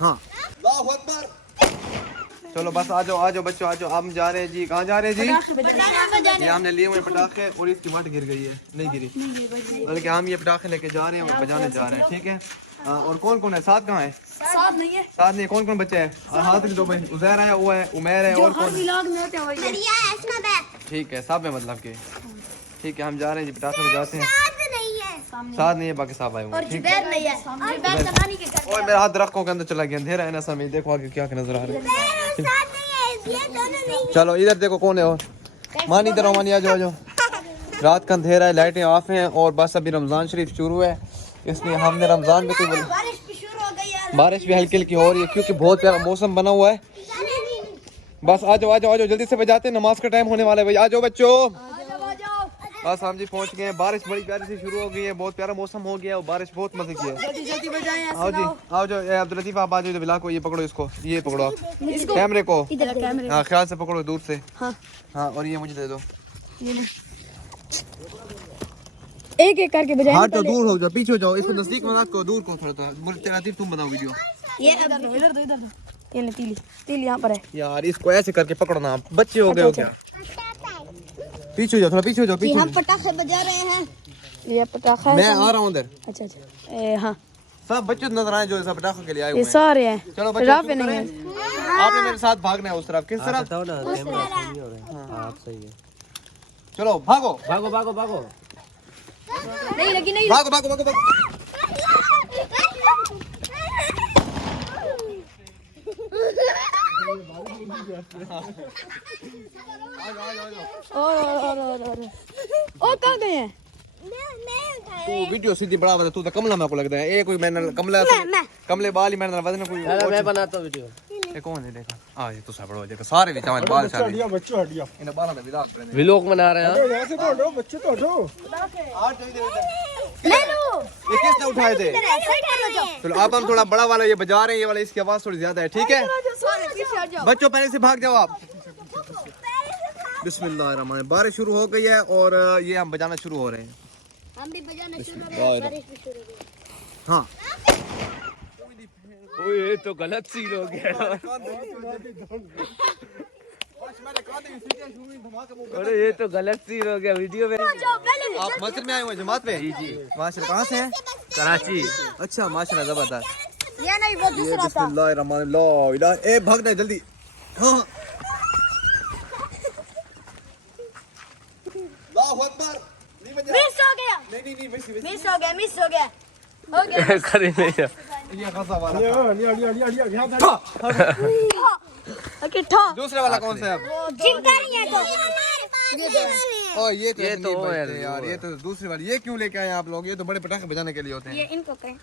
हाँ चलो बस आ जाओ बच्चों आ जाओ। हम जा रहे हैं जी। कहाँ जा रहे हैं जी? ये हमने लिए हुए पटाखे और इसकी वाट गिर गई है। नहीं गिरी, बल्कि हम ये पटाखे लेके जा रहे हैं और बजाने जा रहे हैं। ठीक है। और कौन कौन है साथ? कहाँ है? साथ नहीं है। साथ नहीं। कौन कौन बच्चे हैं? हाथ में दो भाई। उजैर है, वो है, उमैर है, और कौन? ठीक है सब है मतलब के। ठीक है हम जा रहे हैं जी, पटाखे बजाते हैं। साथ नहीं है, बाकी साहब आए हुए हैं। और मेरा हाथ रखों के अंदर चला गया, अंधेरा है ना समय। देखो आगे क्या नजर आ रहा है। चलो इधर देखो कौन है। और मानी इधर आओ, मानी आ जाओ। रात का अंधेरा है, लाइटें ऑफ हैं और बस अभी रमजान शरीफ शुरू है, इसलिए हमने रमजान में कोई बारिश भी हल्की हल्की हो रही है क्योंकि बहुत प्यारा मौसम बना हुआ है। बस आ जाओ जल्दी से बजाते हैं, नमाज का टाइम होने वाला है भाई। आ जाओ बच्चों। बस हम जी पहुंच गए हैं। बारिश बड़ी प्यारी से शुरू हो गई है, बहुत प्यारा मौसम हो गया है और बारिश बहुत मजे की है। आओ जी आओ जाओ। अब्दुल लतीफ आप आ जाओ। बिला को ये पकड़ो, इसको ये पकड़ो आप कैमरे को। हाँ ख्याल से पकड़ो दूर से। हाँ और ये मुझे दे दो। एक एक करके बजाएं। हाँ तो दूर हो जाओ, पीछे हो जाओ। इसको नजदीक मत को, दूर को थोड़ा। लतीफ तुम बनाओ वीडियो। ये तीली यहाँ पर है यार। इसको ऐसे करके पकड़ना, आप बच्चे हो गए हो क्या? पीछे हो जाओ, थोड़ा पीछे हो जाओ। पीछे हम पटाखे बजा रहे हैं। ये पटाखा मैं आ रहा हूँ उधर। अच्छा हाँ सब बच्चे नजर आए जो सब पटाखे के लिए आए हुए ये हैं। सारे हैं। चलो बच्चे आपने मेरे साथ भागना है। उस तरफ किस तरफ? चलो भागो नहीं लगी नहीं। भागो। ओ कहाँ गए हैं? तू वीडियो सीधी बड़ा बता। तू तो कमला मेरे को लगता है। ए कोई मैंने कमले बाल ही मैंने वजन कोई। मैं बनाता वीडियो। ये कौन है? देखा आ ये तो सब बड़ा देखो सारे भी चावल बाल सारे बच्चों हटिया इन बालों में विदा व्लॉग बना रहे हैं। ऐसे तो हटो बच्चे तो हटो। ये किसने उठाए थे? चलो आप हम थोड़ा बड़ा वाला ये बजा रहे हैं, ये वाला इसकी आवाज थोड़ी ज्यादा है। ठीक है बच्चों पहले से भाग जाओ आप। बिस्मिल्लाहिर्रहमानिर्रहीम। बारिश शुरू हो गई है और ये हम बजाना शुरू हो रहे हैं। हम भी बजाना शुरू कर रहे हैं, बारिश भी शुरू हो गई। हाँ ये तो गलत सीन हो गया। अरे ये तो गलत सीन हो गया वीडियो में। आप मस्जिद में आए हुए जमात में? जी माशाल्लाह। कहाँ से हैं? कराची। अच्छा माशाल्लाह जबरदस्त। ये नहीं वो दूसरा था। बिस्मिल्लाहिर्रहमानिर्रहीम। ए भागना है जल्दी। हाँ अल्लाहु अकबर। मिस हो गया। नहीं मिस हो गया हो गया। करे नहीं ये गज़ा वाला था। दूसरा वाला कौन सा है? चिमकारियां तो ओ ये तो है यार। ये तो दूसरी वाली। ये क्यों लेके आए आप लोग? ये तो बड़े पटाखे बजाने के लिए होते हैं। ये इनको कहें।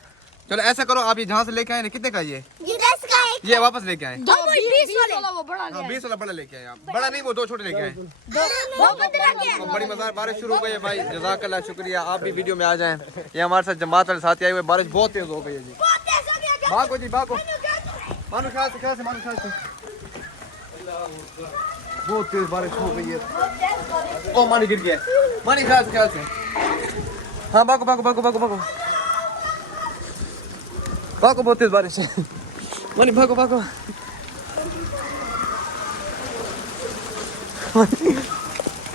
चलो ऐसा करो आप ये जहाँ से लेके आए ना, कितने का ये? ये वापस लेके आए। 20 वाला वो बड़ा हाँ 20 वाला बड़ा लेके आए आप। बड़ा नहीं वो दो छोटे लेके आए। वो 15 के। तो बड़ी मजा। बारिश शुरू हो गई है भाई। जज़ाकल्लाह शुक्रिया। आप भी वीडियो में आ जाएं। ये हमारे साथ जमात वाले साथी आए हुए। बारिश बहुत तेज हो गई है जी। भागो जी भागो। मानो ख्याल से मानो ख्याल से। बहुत तेज बारिश हो गई है। ओ मानी गिर गया। मानी ख्याल से। हाँ भागो। बहुत तेज बारिश है। मानी भागो।